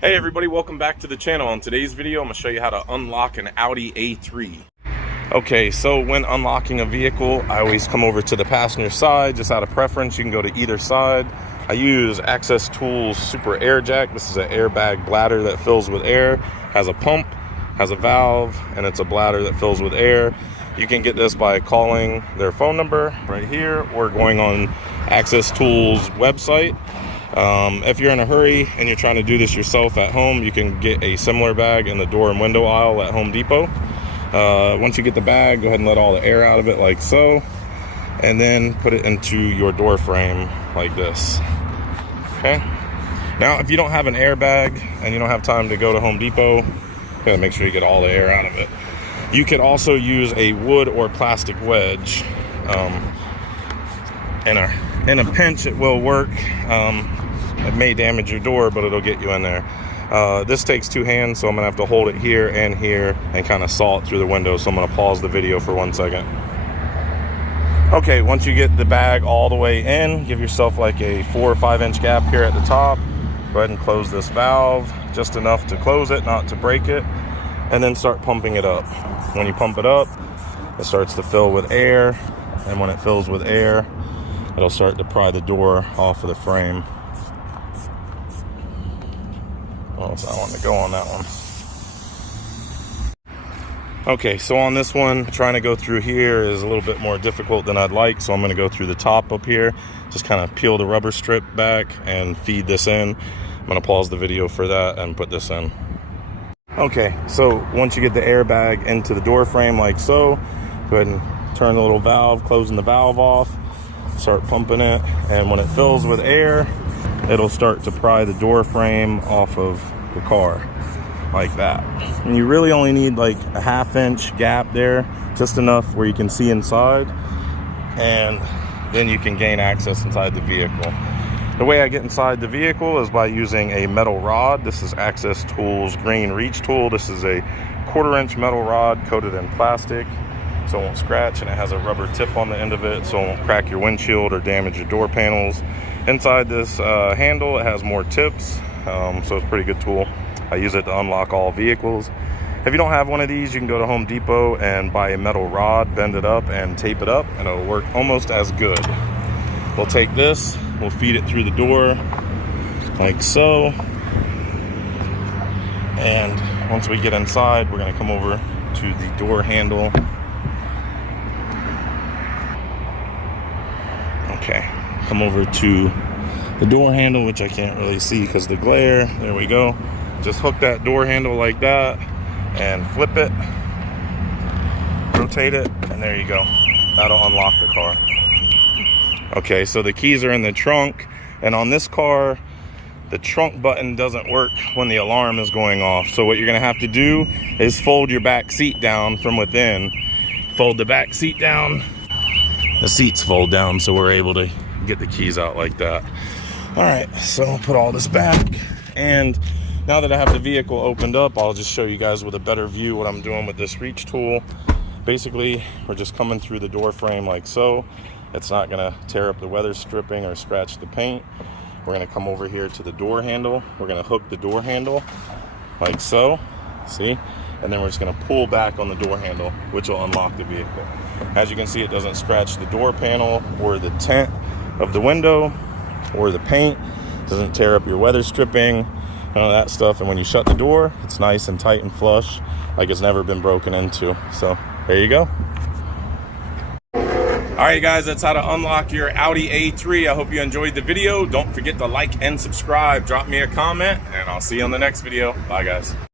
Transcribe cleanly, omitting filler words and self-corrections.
Hey everybody, welcome back to the channel. In today's video, I'm going to show you how to unlock an Audi A3. Okay, so when unlocking a vehicle, I always come over to the passenger side, just out of preference. You can go to either side. I use Access Tools Super Air Jack. This is an airbag bladder that fills with air, has a pump, has a valve, and it's a bladder that fills with air. You can get this by calling their phone number right here or going on Access Tools website. If you're in a hurry and you're trying to do this yourself at home, you can get a similar bag in the door and window aisle at Home Depot. Once you get the bag, go ahead and let all the air out of it like so, and then put it into your door frame like this. Okay, now if you don't have an airbag and you don't have time to go to Home Depot, you gotta make sure you get all the air out of it. You could also use a wood or plastic wedge. In a pinch, it will work. It may damage your door, but it'll get you in there. This takes two hands, so I'm gonna have to hold it here and kind of saw it through the window. So I'm gonna pause the video for 1 second. Okay, once you get the bag all the way in, give yourself like a 4 or 5 inch gap here at the top. Go ahead and close this valve, just enough to close it, not to break it, and then start pumping it up. When you pump it up, it starts to fill with air, and when it fills with air, it'll start to pry the door off of the frame. Oh, so I want to go on that one. Okay, so on this one, trying to go through here is a little bit more difficult than I'd like, so I'm going to go through the top up here, just kind of peel the rubber strip back and feed this in. I'm going to pause the video for that and put this in. Okay, so once you get the airbag into the door frame like so, go ahead and turn the little valve, closing the valve off, start pumping it, and when it fills with air, it'll start to pry the door frame off of the car like that. And you really only need like a 1/2 inch gap there, just enough where you can see inside, and then you can gain access inside the vehicle. The way I get inside the vehicle is by using a metal rod. This is Access Tools Green Reach Tool. This is a 1/4 inch metal rod coated in plastic, so it won't scratch, and it has a rubber tip on the end of it so it won't crack your windshield or damage your door panels. Inside this handle, it has more tips, so it's a pretty good tool. I use it to unlock all vehicles. If you don't have one of these, you can go to Home Depot and buy a metal rod, bend it up and tape it up, and it'll work almost as good. We'll take this, we'll feed it through the door like so, and once we get inside, we're going to come over to the door handle. Okay, come over to the door handle, which I can't really see because of the glare. There we go. Just hook that door handle like that and flip it, rotate it, and there you go. That'll unlock the car. Okay, so the keys are in the trunk, and on this car, the trunk button doesn't work when the alarm is going off. So what you're gonna have to do is fold your back seat down from within. Fold the back seat down, the seats fold down, so we're able to get the keys out like that. All right, so I'll put all this back, and now that I have the vehicle opened up, I'll just show you guys with a better view what I'm doing with this reach tool. Basically, we're just coming through the door frame like so. It's not gonna tear up the weather stripping or scratch the paint. We're gonna come over here to the door handle. We're gonna hook the door handle like so, see? And then we're just gonna pull back on the door handle, which will unlock the vehicle. As you can see, it doesn't scratch the door panel or the tint of the window or the paint. It doesn't tear up your weather stripping, none of that stuff. And when you shut the door, it's nice and tight and flush, like it's never been broken into. So there you go. All right, guys, that's how to unlock your Audi A3. I hope you enjoyed the video. Don't forget to like and subscribe. Drop me a comment, and I'll see you on the next video. Bye, guys.